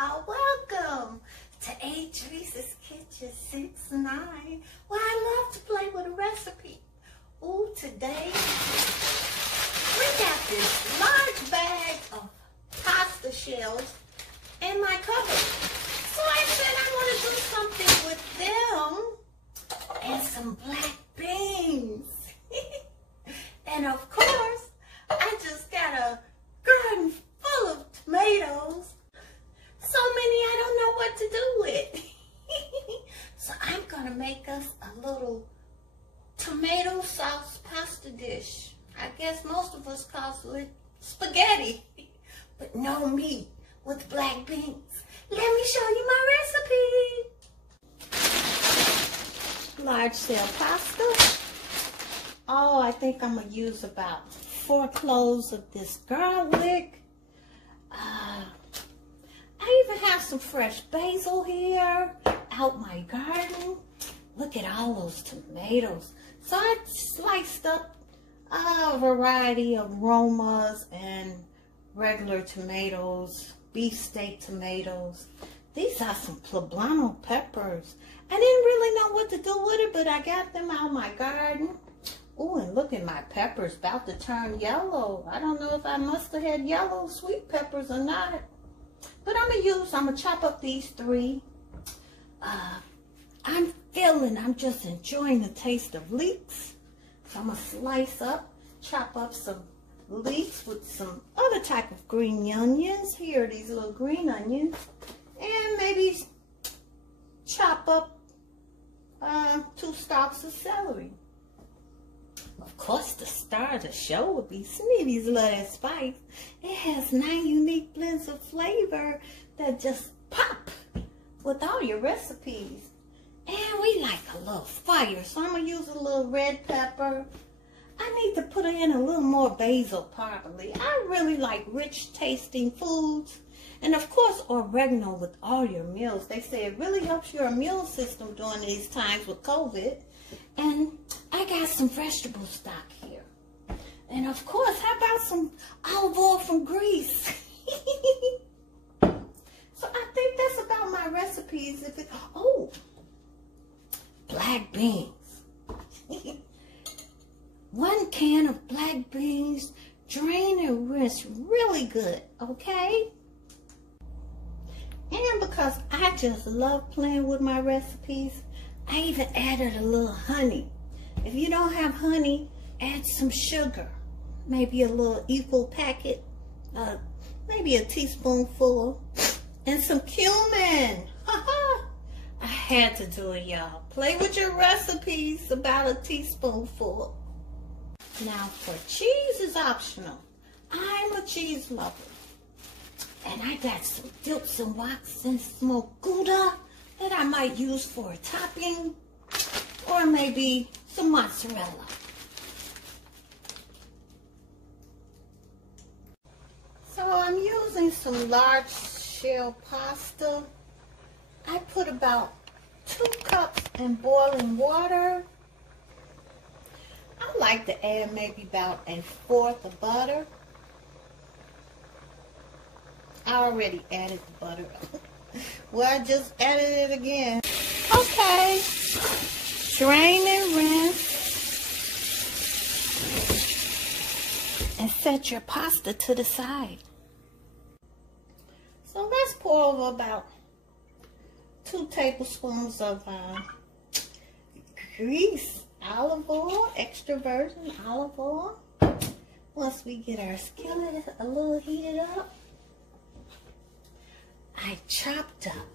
y'all. Welcome to Adrice's Kitchen 69, where I love to play with a recipe. Ooh, today we got this large bag of pasta shells in my cupboard. So I said I want to do something with them and some black beans. And of course, I just got a garden full of tomatoes. So many I don't know what to do with. So I'm gonna make us a little tomato sauce pasta dish. I guess most of us call it spaghetti, but no meat with black beans. Let me show you my recipe. Large cell pasta. Oh, I think I'm gonna use about 4 cloves of this garlic. I even have some fresh basil here out my garden. Look at all those tomatoes. So I sliced up a variety of Romas and regular tomatoes, beefsteak tomatoes. These are some poblano peppers. I didn't really know what to do with it, but I got them out of my garden. Oh, and look at my peppers about to turn yellow. I don't know if I must have had yellow sweet peppers or not. But I'm gonna chop up these 3. I'm just enjoying the taste of leeks. So I'm gonna chop up some leeks with some other type of green onions. Here are these little green onions. And maybe chop up 2 stalks of celery. Of course, the star of the show would be Sneevy Love That Spice. It has 9 unique blends of flavor that just pop with all your recipes. And we like a little fire, so I'm going to use a little red pepper. I need to put in a little more basil probably. I really like rich tasting foods. And of course, oregano with all your meals. They say it really helps your immune system during these times with COVID. And I got some vegetable stock here. And of course, how about some olive oil from Greece? So I think that's about my recipes. Black beans. 1 can of black beans, drain and rinse really good, okay? And because I just love playing with my recipes, I even added a little honey. If you don't have honey, add some sugar. Maybe a little equal packet, maybe a teaspoonful, and some cumin. I had to do it, y'all. Play with your recipes, about a teaspoonful. Now for cheese is optional. I'm a cheese lover. And I got some dips and wax and smoked gouda that I might use for a topping, or maybe some mozzarella. So I'm using some large shell pasta. I put about 2 cups in boiling water. I like to add maybe about 1/4 of butter. I already added the butter. Well, I just added it again. Okay. Drain and rinse. And set your pasta to the side. So let's pour over about 2 tablespoons of grease, olive oil, extra virgin olive oil. Once we get our skillet a little heated up, I chopped up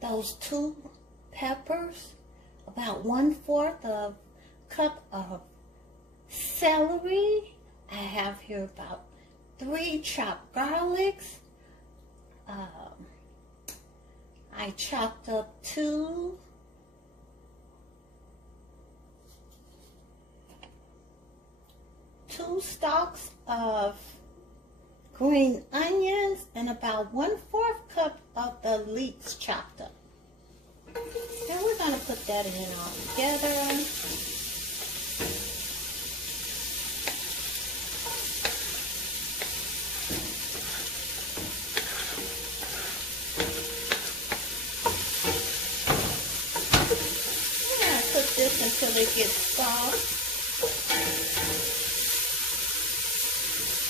those 2 peppers, about 1/4 of a cup of celery. I have here about 3 chopped garlics. I chopped up 2 stalks of green onions and about 1/4 cup of the leeks chopped up. And we're going to put that in all together. get soft.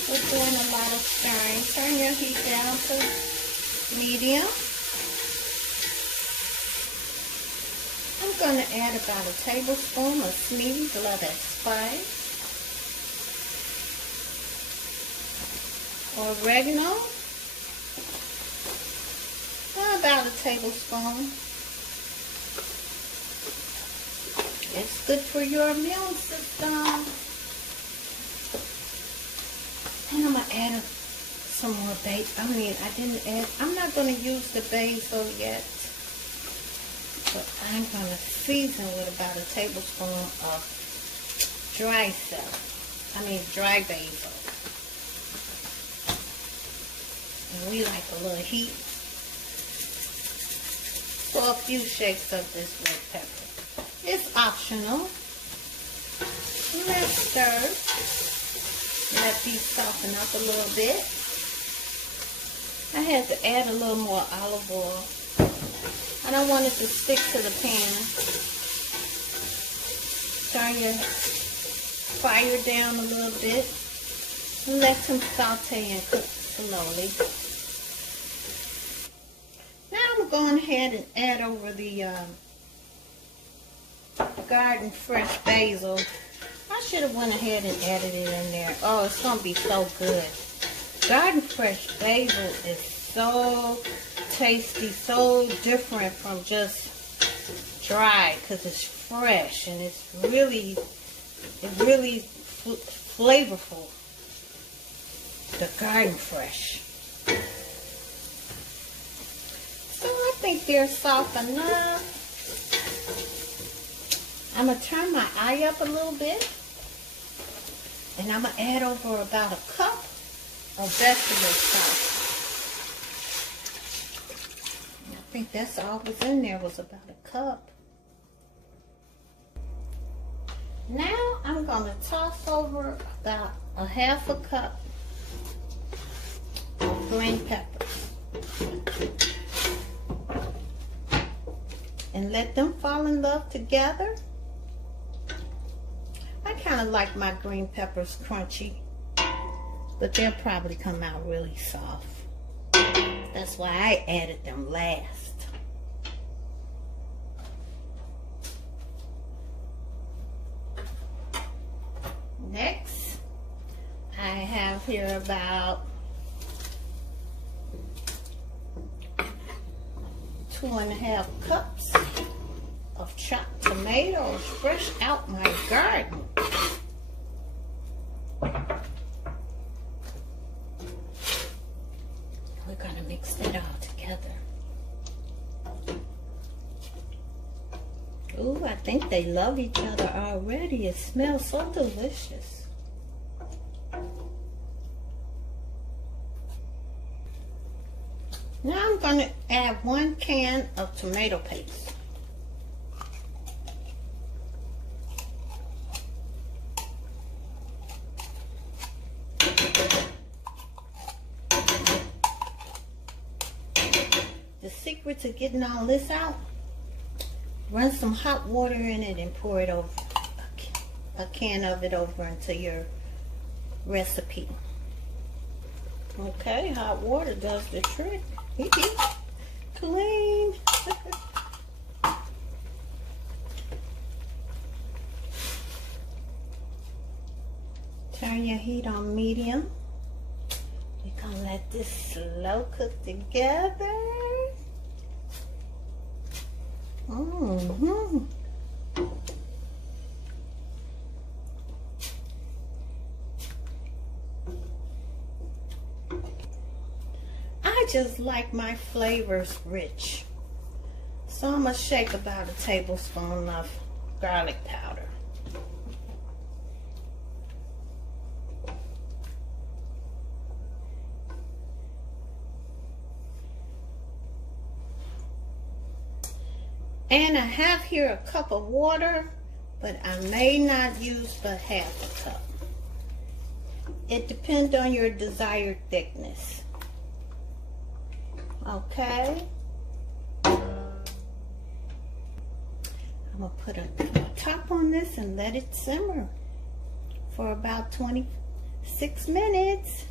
We're doing a lot of stirring. Turn your heat down to medium. I'm going to add about a tablespoon of Sneevy Love That Spice. Oregano. About a tablespoon. It's good for your immune system. And I'm going to add some more basil. I'm not going to use the basil yet. But I'm going to season with about a tablespoon of dry basil. And we like a little heat. So a few shakes of this red pepper. It's optional. Let's stir. Let these soften up a little bit. I had to add a little more olive oil. I don't want it to stick to the pan. Turn your fire down a little bit. And let them saute and cook slowly. Now I'm going ahead and add over the garden fresh basil. I should have went ahead and added it in there. Oh, it's going to be so good. Garden fresh basil is so tasty, so different from just dry because it's fresh and it's really flavorful. The garden fresh. So I think they're soft enough. I'm going to turn my eye up a little bit. And I'm going to add over about a cup of vegetable stock. I think that's all was in there, was about a cup. Now I'm going to toss over about a half a cup of green peppers. And let them fall in love together. I kind of like my green peppers crunchy, but they'll probably come out really soft. That's why I added them last. Next, I have here about 2.5 cups of chopped tomatoes fresh out my garden. We're going to mix that all together. Ooh, I think they love each other already. It smells so delicious. Now I'm going to add 1 can of tomato paste. The secret to getting all this out, run some hot water in it and pour it over, a can of it over into your recipe. Okay, hot water does the trick. Clean. Turn your heat on medium. We're gonna let this slow cook together. I just like my flavors rich. So I'm going to shake about a tablespoon of garlic powder. And I have here a cup of water, but I may not use but half a cup. It depends on your desired thickness. Okay. I'm gonna put a top on this and let it simmer for about 26 minutes.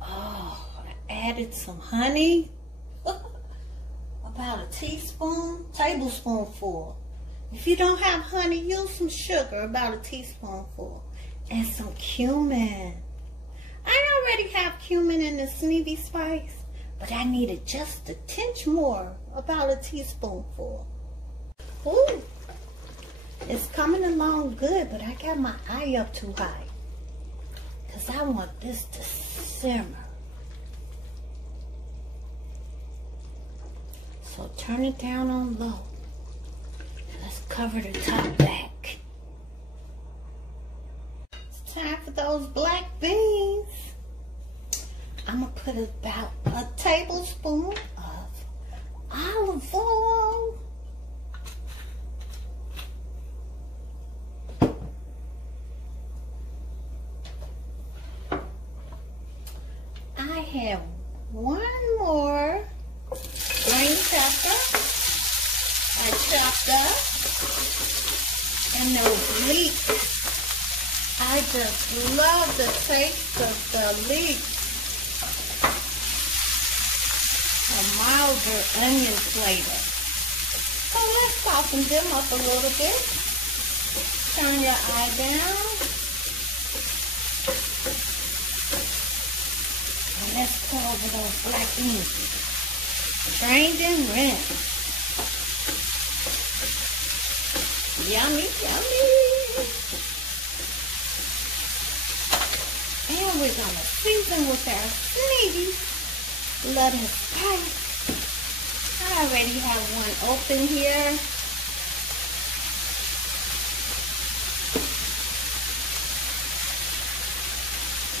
Oh, I added some honey, about a tablespoonful. If you don't have honey, use some sugar, about a teaspoonful, and some cumin. I already have cumin in the Sneevy Spice, but I needed just a tinge more, about a teaspoonful. Ooh, it's coming along good, but I got my eye up too high because I want this to simmer. So turn it down on low. Let's cover the top back. It's time for those black beans. I'm going to put about a tablespoon of olive oil. I have one more green pepper I chopped up, and those leeks. I just love the taste of the leeks. A milder onion flavor. So let's soften them up a little bit. Turn your eye down. And let's pour over those black beans. Drained and rinsed. Yummy, yummy. And we're going to season with our Sneevy Love That Spice. I already have one open here.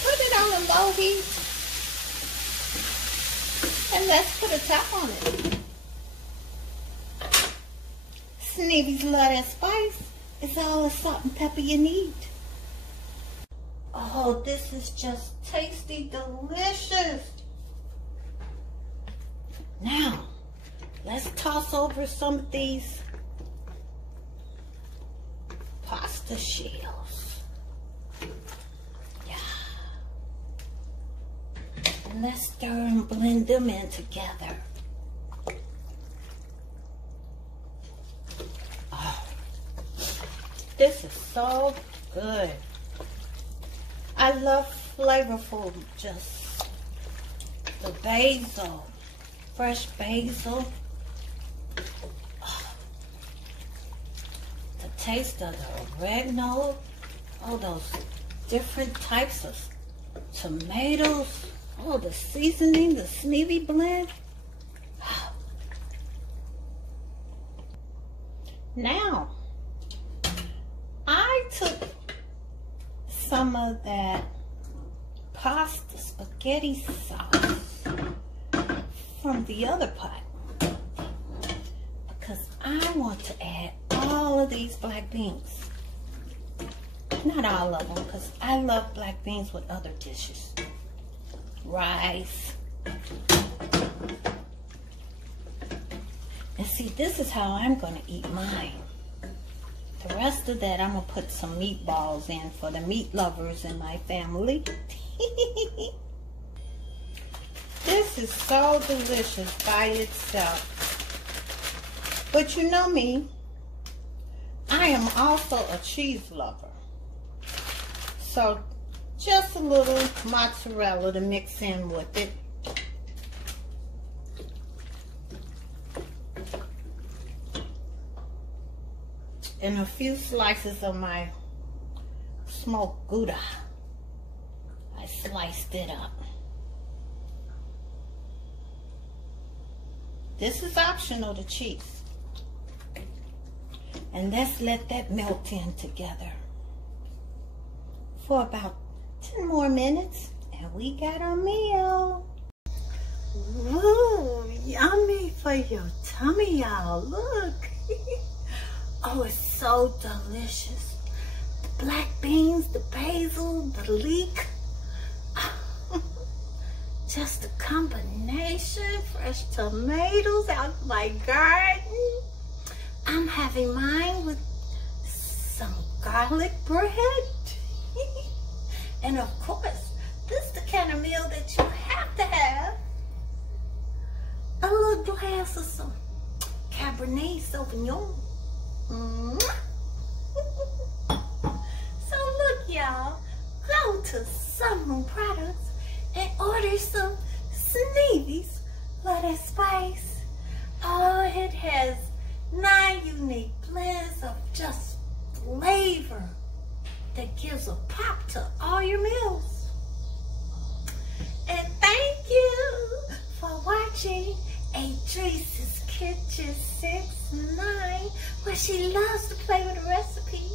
Put it on a low heat. And let's put a top on it. Sneevy Love That Spice is all the salt and pepper you need. Oh, this is just tasty, delicious. Now, let's toss over some of these pasta shells. Yeah. And let's stir and blend them in together. Oh, this is so good. I love flavorful, just the basil, fresh basil. Oh, the taste of the oregano, all those different types of tomatoes, oh, the seasoning, the Sneevy blend. Now, I took some of that pasta spaghetti sauce from the other pot because I want to add all of these black beans. Not all of them, because I love black beans with other dishes. Rice. And see, this is how I'm going to eat mine. The rest of that, I'm going to put some meatballs in for the meat lovers in my family. This is so delicious by itself. But you know me, I am also a cheese lover. So just a little mozzarella to mix in with it. And a few slices of my smoked gouda. I sliced it up. This is optional, the cheese. And let's let that melt in together for about 10 more minutes, and we got our meal. Ooh, yummy for your tummy, y'all. Look. Oh, it's so delicious. The black beans, the basil, the leek. just a combination, fresh tomatoes out of my garden. I'm having mine with some garlic bread. And of course, this is the kind of meal that you have to have. A little glass of some Cabernet Sauvignon. So look, y'all, go to Some Products and order some Sneevy Love That Spice. Oh, it has 9 unique blends of just flavor that gives a pop to all your meals. And thank you for watching Adrice's Kitchen 6-9, where she loves to play with a recipe.